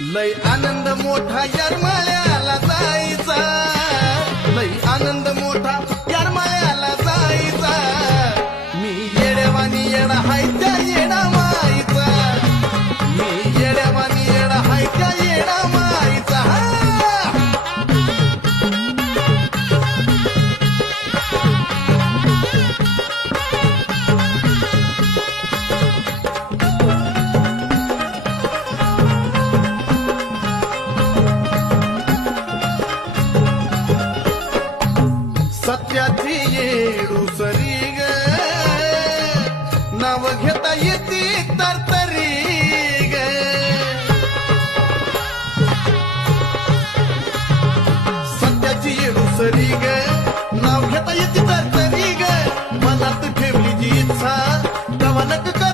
लय आनंद मोठा येरमाळ्याला जायचा, लय आनंद मोठा येरमाळ्याला जायचा, मी येड्यावानी येडा हाय त्या येडा माईचा, मी येड्यावानी येडा हाय त्या येडा माईचा. सत्याची येडूसरी ग, नाव घेता येते तरतरी,